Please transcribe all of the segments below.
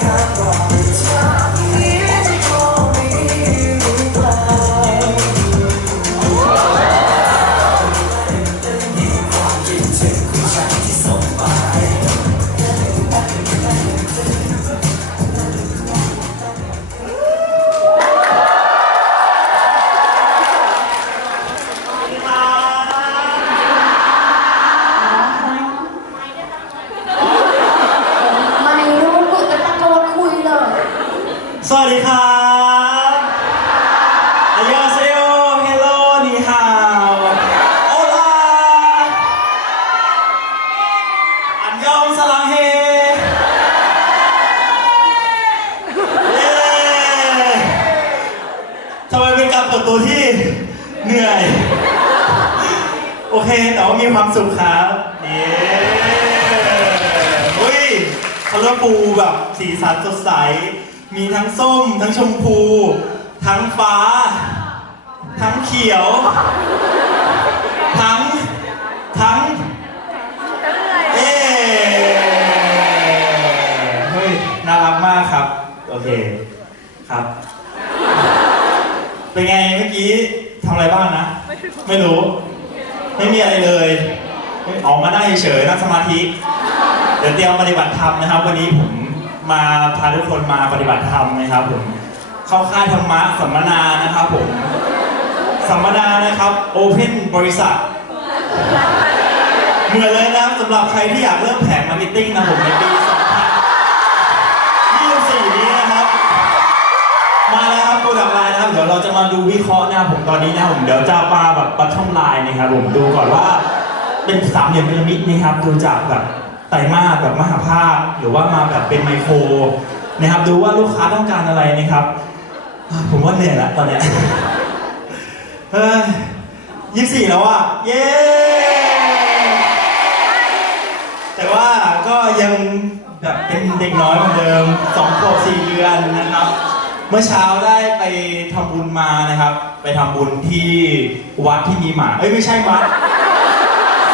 Come on. เคแต่ว่ามีความสุขครับเย้อุ้ยเขาเรียกปูแบบสีสันสดใส มีทั้งส้ม ทั้งชมพู ทั้งฟ้า ทั้งเขียว ทั้ง ทั้ง เอ๊เฮ้ย น่ารักมากครับ โอเค ครับ เป็นไงเมื่อกี้ทำอะไรบ้างนะ ไม่รู้ ไม่มีอะไรเลยออกมาได้เฉยๆนั่งสมาธิ เดี๋ยวเตรียมปฏิบัติธรรมนะครับ วันนี้ผมมาพาทุกคนมาปฏิบัติธรรมนะครับผมเข้าค่ายธรรมะสัมมนานะครับผมสัมมนานะครับ Open บริษัทเหมือนเลยนะครับสำหรับใครที่อยากเริ่มแผนมาร์เก็ตติ้งนะผมในปี2 แล้วครับโปรนะครับ เดี๋ยวเราจะมาดูวิเคราะห์นะครับผมตอนนี้นะครับผมเดี๋ยวจะมาแบบบัตทอมไลน์นะครับผมดูก่อนว่า เป็นสามเหลี่ยมพีระมิดนะครับดูจากแบบไตรมาสแบบมหาภาคหรือว่ามาแบบเป็นไมโครนะครับ ดูว่าลูกค้าต้องการอะไรนะครับ ผมว่าเหนื่อยละตอนเนี้ยเฮ้ยยี่สี่แล้วอะเย้แต่ว่าก็ยังแบบเป็นเด็กน้อยเหมือนเดิมสองขวบสี่เดือนนะครับ เมื่อเช้าได้ไปทำบุญมานะครับ ไปทำบุญที่วัดที่มีหมา เอ้ยไม่ใช่วัด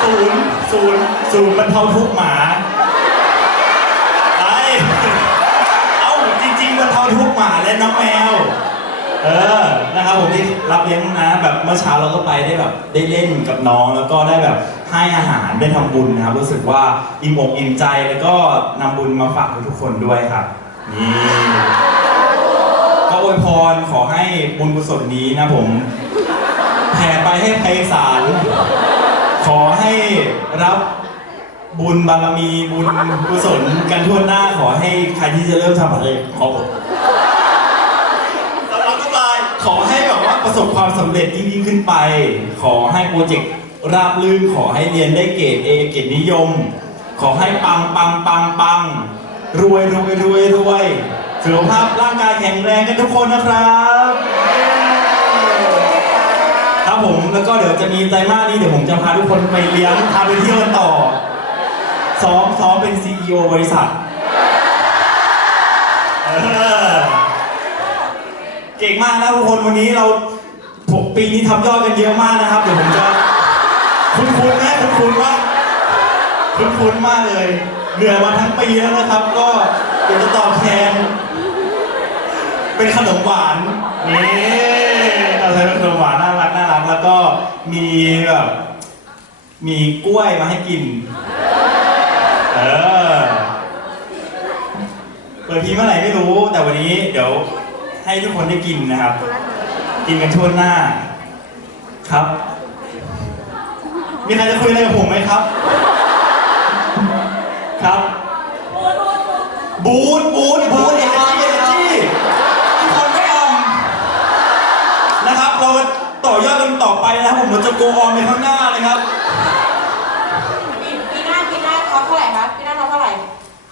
ศูนย์ศูนย์ศูนย์บรรเทาทุกข์หมาไอเอ้าจริงๆบรรเทาทุกข์หมาและน้องแมว เออ นะครับผมที่รับเลี้ยงนะ แบบเมื่อเช้าเราก็ไปได้แบบได้เล่นกับน้องแล้วก็ได้แบบให้อาหารได้ทำบุญนะครับ รู้สึกว่าอิ่มอกอิ่มใจแล้วก็นำบุญมาฝากทุกๆคนด้วยครับ นี่ อวยพรขอให้บุญกุศลนี้นะผมแผ่ไปให้ไพศาลขอให้รับบุญบารมีบุญกุศลกันทั่วหน้าขอให้ใครที่จะเริ่มทำอะไรขอสำหรับทุกรายขอให้แบบว่าประสบความสำเร็จยิ่งยิ่งขึ้นไป ขอให้โปรเจกต์ราบรื่นขอให้เรียนได้เกรดเอเกรดนิยม ขอให้ปังปังปังปังรวยรวยรวยรวย สุขภาพร่างกายแข็งแรงกันทุกคนนะครับครับผมแล้วก็เดี๋ยวจะมีไตรมาสนี้เดี๋ยวผมจะพาทุกคนไปเลี้ยงพาไปเที่ยวกันต่อซ้อมซ้อมเป็น CEO บริษัทเออเก่งมากนะทุกคนวันนี้เราผมปีนี้ทำยอดกันเยอะมากนะครับ เดี๋ยวผมจะคุ้นๆนะคุ้นๆว่าคุ้นๆมากเลย เหนื่อยมาทั้งปีแล้วนะครับ ก็เดี๋ยวจะตอบแทน เป็นขนมหวานนี่อะไรเป็นขนมหวานน่ารักน่ารักแล้วก็มีแบบมีกล้วยมาให้กิน เออ เปิดทีเมื่อไหร่ไม่รู้ แต่วันนี้เดี๋ยวให้ทุกคนได้กินนะครับ กินกันทั่วหน้า ครับ มีใครจะคุยอะไรกับผมไหมครับ ครับ บูนบูนบูนเอเนจีเอเนจีทุกคนไม่ออมนะครับ เราต่อยอดกันต่อไปนะครับผมเรา จะโกออมไปข้างหน้าเลยครับ ปีปีหน้าปีหน้าท็อปเท่าไหร่คะปีหน้าท็อปเท่าไหร่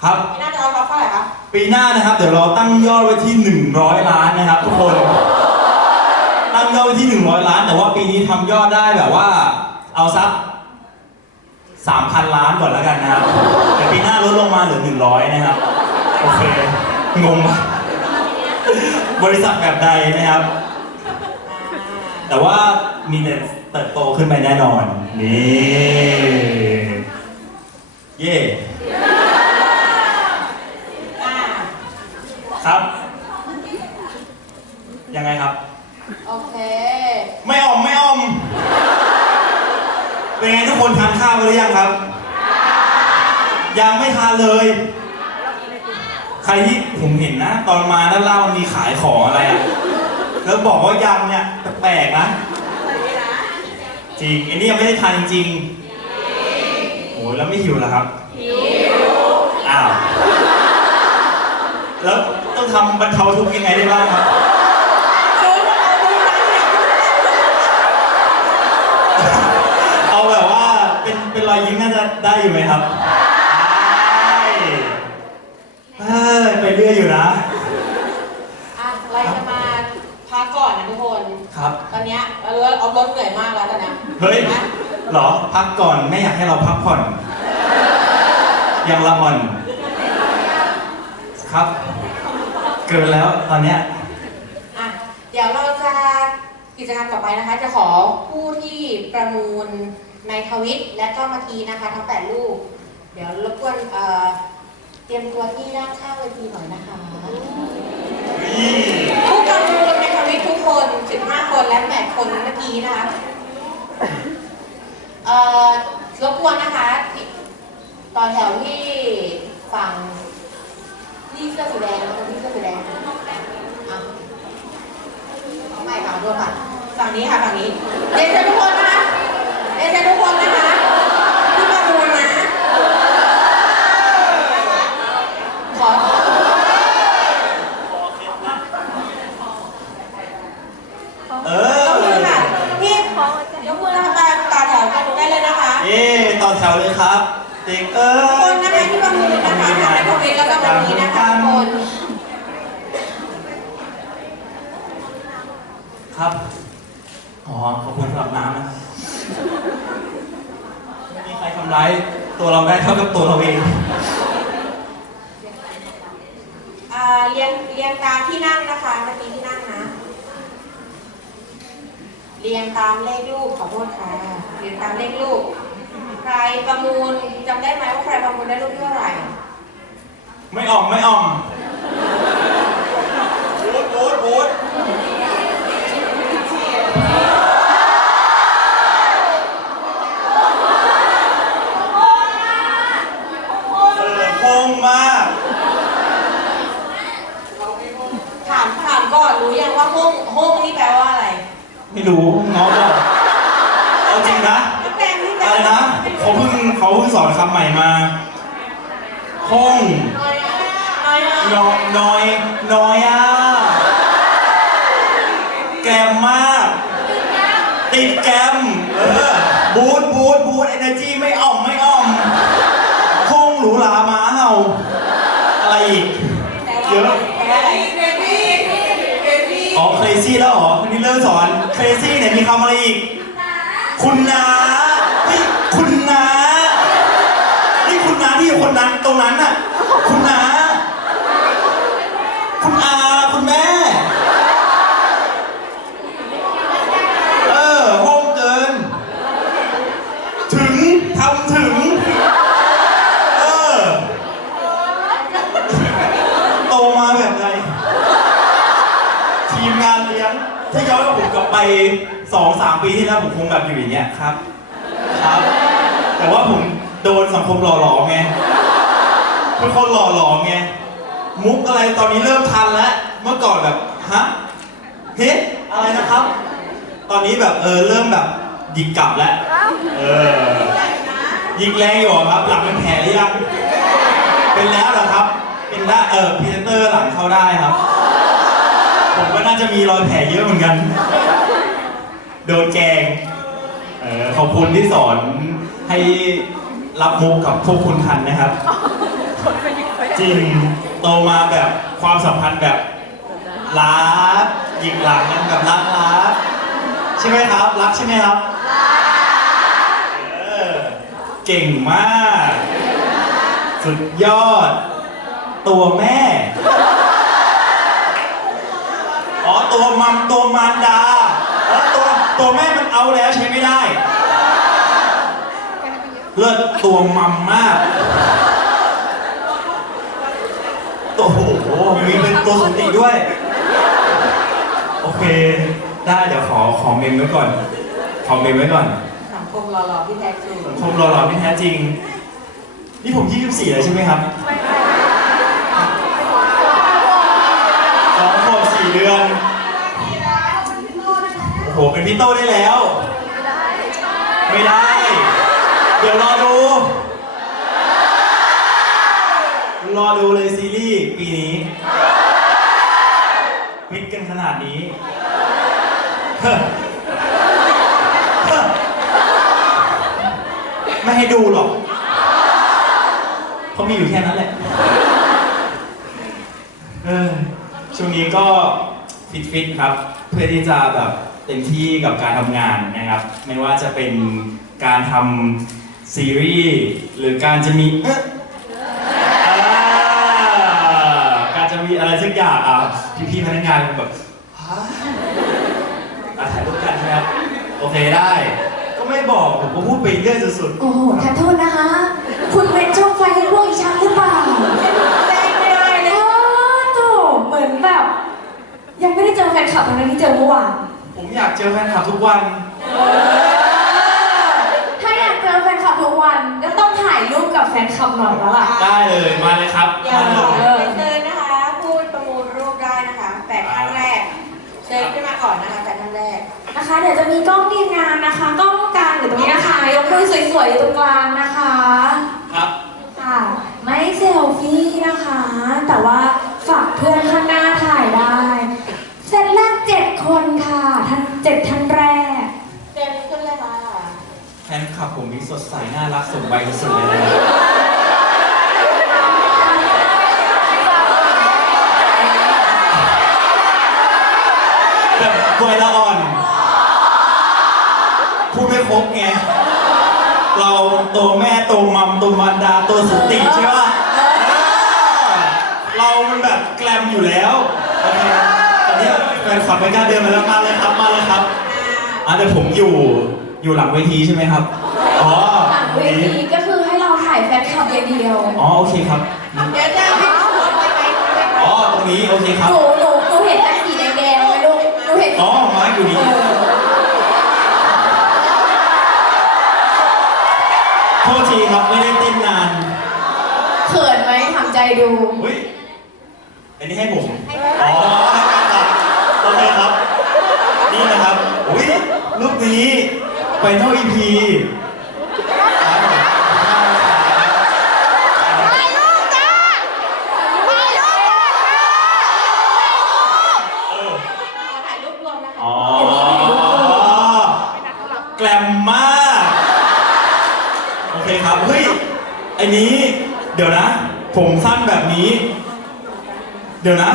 ครับ ปีหน้าจะเอาท็อปเท่าไหร่คะปีหน้านะครับ เดี๋ยวเราตั้งยอดไว้ที่ 100 ล้านนะครับทุกคน ตั้งยอดไว้ที่ 100 ล้าน แต่ว่าปีนี้ทำยอดได้แบบว่า เอาสัก3,000 ล้านก่อนแล้วกันนะครับ แต่ปีหน้าลดลงมาเหลือ 100 นะครับ โอเค งงปะบริษัทแบบใดนะครับ แต่ว่ามีแต่ เติบโตขึ้นไปแน่นอน นี่เย่อ่าครับ ยังไงครับ โอเค ไม่ออมไม่ออม เป็นไงทุกคนทานข้าวกันหรือยังครับ ยังไม่ทานเลย ใครที่ผมเห็นนะ ตอนมาด้านล่างมันมีขายของอะไรอะแล้วบอกว่ายังเนี่ยแปลกๆนะ จริงอันนี้ยังไม่ได้ทานจริงโอ้ยแล้วไม่หิวเหรอครับ หิว อ้าว แล้วต้องทำบรรเทาทุกข์ยังไงได้บ้างครับ เอาแบบว่าเป็นเป็นรอยยิ้มน่าจะได้อยู่ไหมครับ ได้เอ้ยไปเรื่อยอยู่นะ อะเราจะมาพักก่อนนะทุก คนครับ ตอนเนี้ยเออเอารถเหนื่อยมากแล้วตอนเนี้ยเฮ้ยห็นไหมเหรอ พักก่อนแม่อยากให้เราพักผ่อน ยังละอ่อน ครับ เกินแล้วตอนเนี้ย อะเดี๋ยวเราจะกิจกรรมต่อไปนะคะ จะขอผู้ที่ประมูลในทวิตและก็มาทีนะคะ ทั้งแปดรูปเดี๋ยวรบกวนเอ่อเตรียมตัวที่ด้านข้างเวทีหน่อยนะคะ ผู้ประมูลในทวิตทุก คน 15 คนและ 8 คนเมื่อกี้นะคะเอ่อรบกวนนะคะต่อแถวที่ฝั่งนี่เสื้อสีแดงคนที่เสื้อสีแดงอะเอาใหม่ค่ะขอโทษค่ะฝั่งนี้ค่ะฝั่งนี้เรียนเชิญทุกคนนะคะเรียนเชิญทุกคนนะคะ ที่ประมูลนะ ขอ เอ ขอบคุณ อ ค่ะพี่ยกมือนะคะต่อแถวกันได้เลยนะคะ เอ๊ต่อแถวเลยครับ เด็กเอ้คนยนะคะที่ประมูลนะคะทางในคอมเมนต์แล้วก็วันนี้นะคะทุกคนครับ อ๋อ ขอบคุณสำหรับน้ำนะไม่มีใครทำร้ายตัวเราได้เท่ากับตัวเราเอง อ่าเรียงเรียงตามที่นั่งนะคะเมื่อกี้ที่นั่งนะเรียงตามเลขลูกขอโทษค่ะเรียงตามเลขลูก รประมูลจำได้ไหมว่าใครประมูลได้ลูกที่เท่าไหร่ไม่อ่อมไม่อ่อมบูดบูดบูดเออโค้งมากถามถามก่อนรู้ยังว่าห้องห้องนี่แปลว่าอะไร ไม่รู้น้องบอกเอาจริงนะ แปลที่แปล อะไร ว่า นะเขา เขาเพิ่งสอนคำใหม่มาห้องน้อยน้อยน้อยอะแกมมาก ติดแกมเออบูทบูทบูทเอเนจีไม่อ่อมไม่อ่อมห้องหรูหราม้าเห่าอะไรอีกเยอะอ๋อเครซี่แล้วเหรอคนนี้เริ่มสอนเครซี่เนี่ยมีคำอะไรอีก คุณนา รงนั้นน่ะ คุณนาคุณอาคุณแม่ เออห้องเกิน ถึงทำถึง เออ โตมาแบบไหนทีมงานเลี้ยง ถ้าย้อนกับผมกลับไปสองสามปีที่แล้วผมคงแบบอยู่อย่างเงี้ยครับ ครับ แต่ว่าผมโดนสังคมหล่อหลอมไง เป็นคนหล่อหลอมไง มุกอะไรตอนนี้เริ่มทันแล้ว เมื่อก่อนแบบ ฮะ เฮ้อะไรนะครับ ตอนนี้แบบเออเริ่มแบบหยิกกลับแล้ว เออหยิกแรงอยู่เหรอครับ หลังเป็นแผลหรือยัง เป็นแล้วเหรอครับ เป็นได้เออพรีเซนเตอร์หลังเข้าได้ครับ ผมก็น่าจะมีรอยแผลเยอะเหมือนกัน โดนแกงเออขอบคุณที่สอนให้รับมุกกับพวกคุณทันนะครับ จริงโตมาแบบความสัมพันธ์แบบรักหยิกหลังกันแบบรักรักใช่ไหมครับ รักใช่ไหมครับเออเก่งมาก สุดยอด ตัวแม่ อ๋อตัวมัมตัวมารดาเออตัวตัวแม่มันเอาแล้วใช้ไม่ได้ เลิศตัวมัมมาก ตัว โอ้โห มีเป็นตัวสุติด้วย โอเค ได้เดี๋ยวขอขอเมมไว้ก่อน ขอเมมไว้ก่อน สังคมหล่อๆที่แท้จริงสังคมหล่อๆที่แท้จริง นี่ผม 24แล้วใช่ไหมครับสองขวบสี่เดือน โอ้โห เป็นพี่โต้ได้แล้ว ไม่ได้ เดี๋ยวรอดู รอ ดูเลยซีรีส์ปีนี้มิดกันขนาดนี้ไม่ให้ดูหรอกเขามีอยู่แค่นั้นแหละช่วงนี้ก็ฟิตฟิตๆครับ เพื่อที่จะแบบเต็มที่กับการทำงานนะครับ ไม่ว่าจะเป็นการทำซีรีส์หรือการจะมีเอ๊ะอ่าการจะมีอะไรสักอย่างอะพี่ๆพนัก งานแบบฮะอะถ่ายรูปกันใช่ไหมครับโอเคได้ ก็ไม่บอกผมก็พูดไปเรื่อยสุดโอ้โหทานโทษนะคะ คุณเป็นช่องไฟให้พวกอีฉันหรือเปล่าแจ้งไม่ได้เลยโอ้โถเหมือนแบบ ยังไม่ได้เจอแฟนคลับทั้งที่เจอเมื่อวาน ๆ ผมอยากเจอแฟนคลับทุกวัน ถ้าอยากเจอแฟนคลับทุกวันก็ต้องถ่ายรูปกับแฟนคลับหน่อยแล้วล่ะ ได้เลยมาเลยครับเดี๋ยวมาขเลอยเชิญ ก่อนนะคะแปดท่านแรกนะคะ เดี๋ยวจะมีกล้องทีมงานนะคะกล้องกลางอยู่ตรงนี้นะคะยกมือสวยๆอยู่ตรงกลางนะคะครับค่ะไม่เซลฟี่นะคะ แต่ว่าฝากเพื่อนข้างหน้าถ่ายได้ เซตแรกเจ็ดคนค่ะท่านเจ็ดท่านแรกเชิญขึ้นเลยค่ะแฟนคลับผมนี่สดใสน่ารักสมวัยที่สุดเลยนะ ครับบบวัยละอ่อน พูดไม่ครบไง เราตัวแม่ตัวมัมตัวมันดาตัวสุติใช่ปะเออเรามันแบบแกลมอยู่แล้วโอเคตอนนี้แฟนคลับไม่กล้าเดินมาแล้วมาเลยครับมาเลยครับอะเดี๋ยวผมอยู่อยู่หลังเวทีใช่ไหมครับ อ๋อ หลังเวทีก็คือให้เราถ่ายแฟนคลับอย่างเดียวอ๋อโอเคครับ เดี๋ยวจะให้ทุกคนไปไปไปไปอ๋อตรงนี้โอเคครับ หนู อ๋อมาร์คอยู่นี่เออโทษทีครับไม่ได้เต้นนานเขินไหมถามใจดูเฮ้ยอันนี้ให้ผมอ๋อให้แฟนคลับโอเคครับ นี่นะครับอุ้ยรูปนี้ไฟนอลอีพีเออ ขอถ่ายรูปรวมนะคะ อ๋อ แกลมมาก โอเคครับ เฮ้ย ไอ้นี้ เดี๋ยวนะ ผมสั้นแบบนี้ เดี๋ยวนะ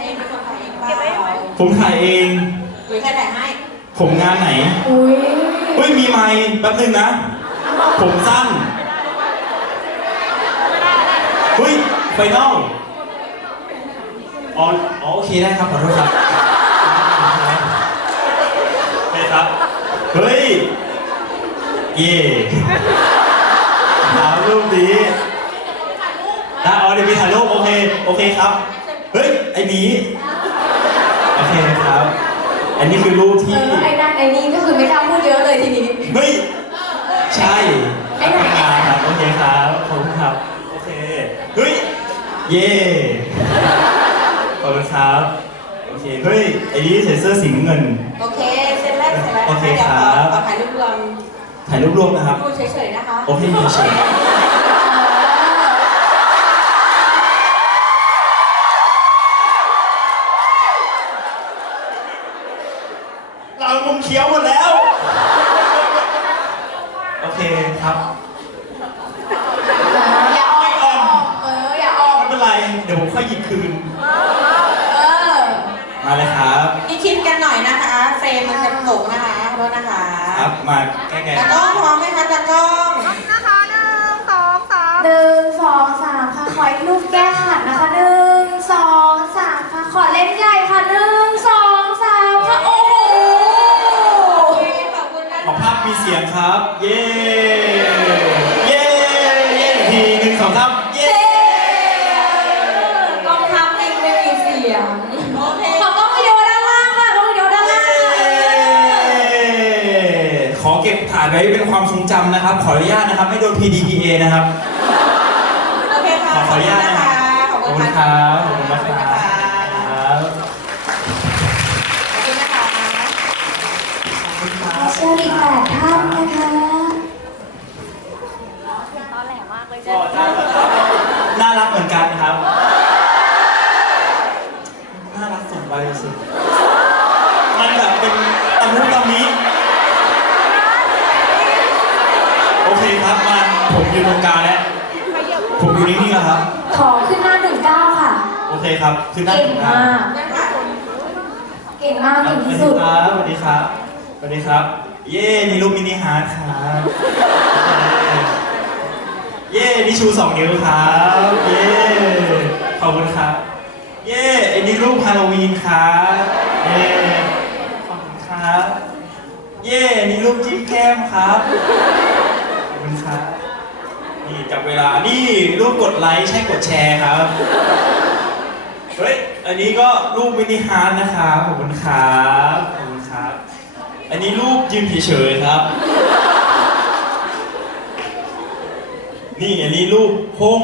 เองเป็นคนถ่ายเองเปล่าผมถ่ายเอง หรือใครถ่ายให้ ผมงานไหนอุ้ยเฮ้ยมีไมค์แป๊บนึงนะ ผมสั้นเฮ้ยไฟนอลอ๋ออ๋อโอเคได้ครับขอโทษครับ เฮ้ย เย่ถามรูปนี้ได้อ๋อเดี๋ยวมีถ่ายรูปโอเค โอเคครับ เฮ้ย ไอ้นี้ โอเคครับ อันนี้คือรูปเอที่ อไอ้นั่นไอ้นี่ก็คือไม่กล้าพูดเยอะเลยทีนี้ เฮ้ย ใช่ไอ้ไหนทำงานครับโอเคครับขอบคุณครับ โอเค เฮ้ย เย่ขอบคุณครับโอ เค เฮ้ย ไอ้นี่ใส่เสื้อสีน้ำเงิน โอเคเซ็นแรกเสร็จแล้วโอนะเคคะเดี๋ยวคขรัอบขอถ่ายรูปรวมถ่ายรูปรวมนะครับพูดเฉยๆนะคะ โอเคเฉยๆเรามุมเขียวหมดแล้ว โอเคครับ อย่าออมเอออย่าออม ไม่เป็นไร เดี๋ยวผมค่อยหยิบคืน เออ มาเลยครับ นี่คิดกันหน่อยนะคะ เฟรมมันจะตกนะคะขอโทษนะคะ ครับ มาแก้ ตากล้องพร้อมไหมคะตากล้อง หนึ่งสองสามค่ะขออีกรูปแก้ขัดนะคะหนึ่งสองสามค่ะขอเล่นใหญ่ค่ะหนึ่งสองสามค่ะโอ้โห โอเคขอบคุณนะ ๆขอภาพมีเสียงครับ เย้ เย้ เย้อีกทีหนึ่งสองสามเย้ กองทัพเองไม่มีเสียงโอเคขอกล้องวิดีโอด้านล่างค่ะกล้องวิดีโอด้านล่างขอเก็บถ่ายไว้เป็นความทรงจำนะครับ ขออนุญาตนะครับ ไม่โดน PDPA นะครับ โอเคค่ะขอขออนุญาตนะนะคะขอบขอบคุคุณณค่ะครับขอบคุณนะครับครับขอบคุณนะคะ ขอเชิญอีกแปดท่านนะคะ น่ารักเหมือนกันครับ น่ารัก สมวัยสุดมันแบบเป็นตะมุตะมิโอเคครับมาผมอยู่ตรงกลางแล้วผมอยู่นิ่งๆแล้วครับ ขอขึ้นหน้าหนึ่งเก้าค่ะครับคือนั่งเก่งอยู่ได้มากนั่นค่ะเก่งมากครับเก่งสวัสที่ดีสุด ครับสวัสดีครับสวัสดีครับ เย้นี่รูปมินิฮาร์ดครับเย้นี่ชูสองนิ้วครับ เย้ขอบคุณครับ เย้ไอ้นี่รูปฮาโลวีนครับเย้ขอบคุณครับ เย้นี่รูปจิ้มแก้มครับขอบคุณครับนี่จับเวลานี่รูปกดไลค์ใช่กดแชร์ครับเฮ้ยอันนี้ก็รูปมินิฮาร์ดนะครับขอบคุณครับขอบคุณครับ อันนี้รูปยืนเฉยๆครับ นี่อันนี้รูปพง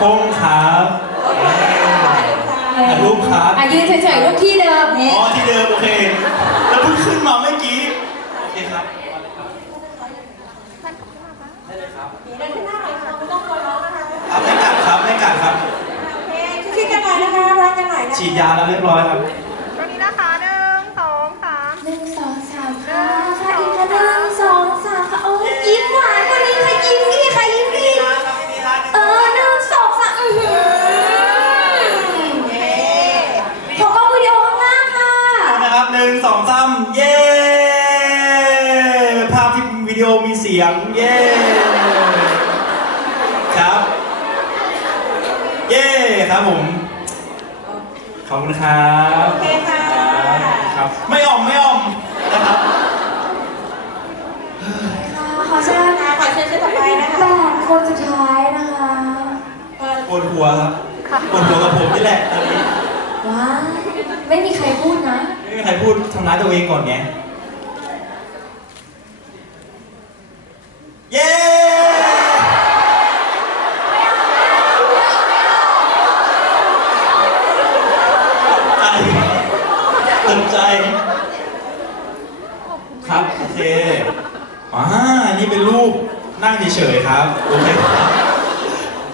พงครับ ถ่ายรูปครับอะยืนเฉยๆรูปที่เดิมอ๋เนี่ยอที่เดิมโอเค แล้วเพิ่งขึ้นมาเมื่อกี้ โอเคครับ ได้เลยครับเดินขึ้นหน้าหน่อยค่ะไม่ต้องกลัวน้องนะคะครับไม่กัดครับไม่กัดครับโอเคชิดๆกันหน่อยนะคะรักกันหน่อยนะ ฉีดยาแล้วเรียบร้อยครับ สียงเย้ครับ เย้ครับผมขอบคุณครับโอเคค่ะ ครับ ไม่อ่อมไม่อ่อมนะครับค่ะขอเชิญค่ะขอเชิญชื่อต่อไปนะคะแปดคนสุดท้ายนะคะเอ่อปวดหัวครับปวดหัวกับผมนี่แหละตอนนี้ว้ายไม่มีใครพูดนะ ไม่มีใครพูดทำร้ายตัวเองก่อนไง เย้ ใจตกใจ ครับ โอเคอ่าอันนี้เป็นรูปนั่งเฉยๆครับ โอเคครับ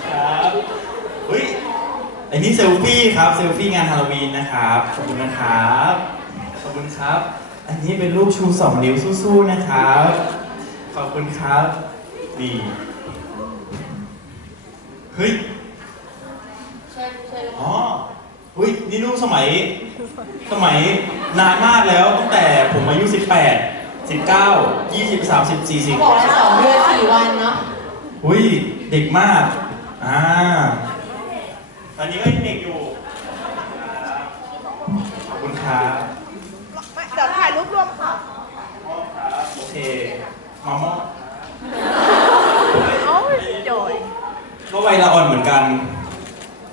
ครับเฮ้ย อั นนี้เซลฟี่ครับเซลฟี่งานฮาโลวีนนะครับขอบคุณนะครับขอบคุณครับ อันนี้เป็นรูปชูสองนิ้วสู้ๆนะครับ ขอบคุณครับนี่เฮ้ยเชิญเชิญอ๋อเฮ้ยนี่รูปสมัย สมัยนานมากแล้วตั้งแต่ผมอายุ 18 19 20 30 40เขาบอกว่าสองเดือนสี่วันเนาะอุ้ยเด็กมากอ่า ตอนนี้ก็ยังเด็กอยู่ครับขอบคุณครับไม่เดี๋ยวถ่ายรูปรวมค่ะมอบครับโอเคมามอบโอ้ยโดยก็วัยละอ่อนเหมือนกัน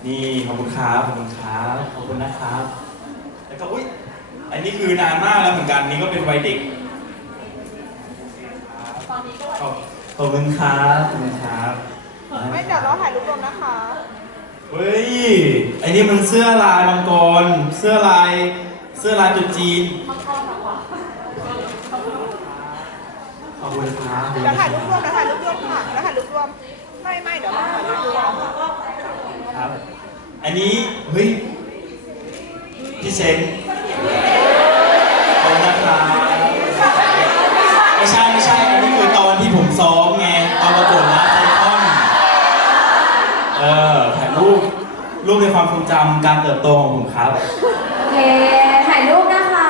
นี่ขอบคุณครับขอบคุณครับขอบคุณนะครับ แล้วก็อุ้ยอันนี้คือนานมากแล้วเหมือนกัน นี่ก็เป็นวัยเด็กขอบขอบคุณครับขอบคุณครับ ไม่เดี๋ยวเราถ่ายรูปรวมนะคะ เฮ้ยไอ้นี่มันเสื้อลายมังกร เสื้อลายเสื้อลายตรุษจีนขอบคุณครับเดี๋ยวถ่ายรูปรวมเดี๋ยวถ่ายรูปรวมค่ะเดี๋ยวถ่ายรูปรวม ไม่ไม่เดี๋ยวถ่ายรูปรวมครับ อันนี้เฮ้ยพี่เซนขอบคุณนะครับ ความทรงจำการเติบโตของผมครับ โอเค ถ่ายรูปนะคะ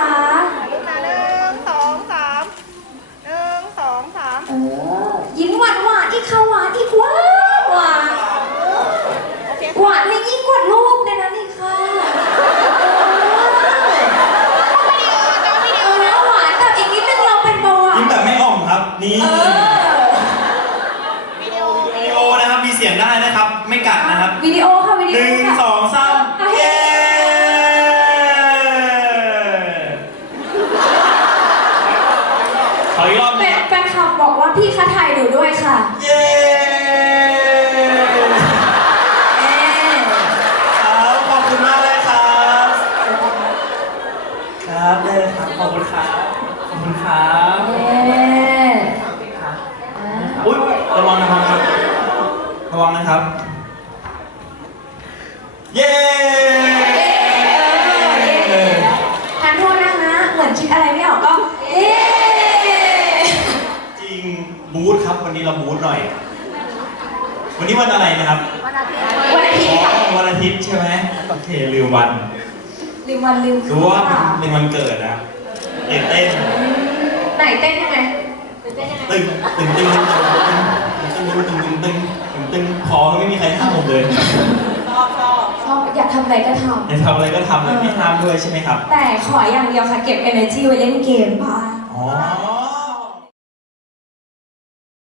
ถ่ายรูปนะหนึ่งสองสามหนึ่งสองสาม เออ ยิ้มหวานหวานๆอีกค่ะหวานอีกหวานหวาน โอเค หวานเลยยิ่งกว่ารูปในนั้นอีกค่ะเออนะหวานแต่อีกนิดนึงเราเป็นเบาหวาน ยิ้มแบบไม่อ่อมครับ นี่ เออ วิดีโอ วิดีโอนะครับ มีเสียงได้นะครับ ไม่กัดนะครับ วิดีโอค่ะวิดี ห โอ นึ่ง ค่ะ สองสามเย้ขออีกรอบห แฟ นึง น ครับ แฟนคลับบอกว่าพี่คะถ่ายหนูด้วยค่ะ เย้ เอ๊ะ ครับขอบคุณมากเลยครับ ครับได้เลยครับ ขอบคุณครับ ขอบคุณครับ เอ๊ะอ่า อุ้ยระวังนะครับ ระวังนะครับ เย้ทานโทษนะคะเหมือนคิดอะไรไม่ออกก็เอ๊ะจริงบูธครับวันนี้เราบูธหน่อย วันนี้วันอะไรนะครับวันอาทิตย์วันอาทิตอ๋ย์ค่ะอวันอาทิตย์ใช่ไหมโอเคลืมวันลืมวันลืมรู้ว่าค่ะเป็นวันเกิดนะตื่นเต้นไหนเต้นยังไงตื่นเต้นยังไงตึงตึงตึงตึงตึงตึงตึงตึงตึงตึงตึงคอไม่มีใครห้ามผมเลย อบชอบชอบอยากทำอะไรก็ทอยากทำอะไรก็ทำเลยไม่ห้ามด้วยใช่ไหมครับำแต่ขออย่างเดียวค่ะ เก็บ energy ไว้เล่นเกมบ้าง อ๋อ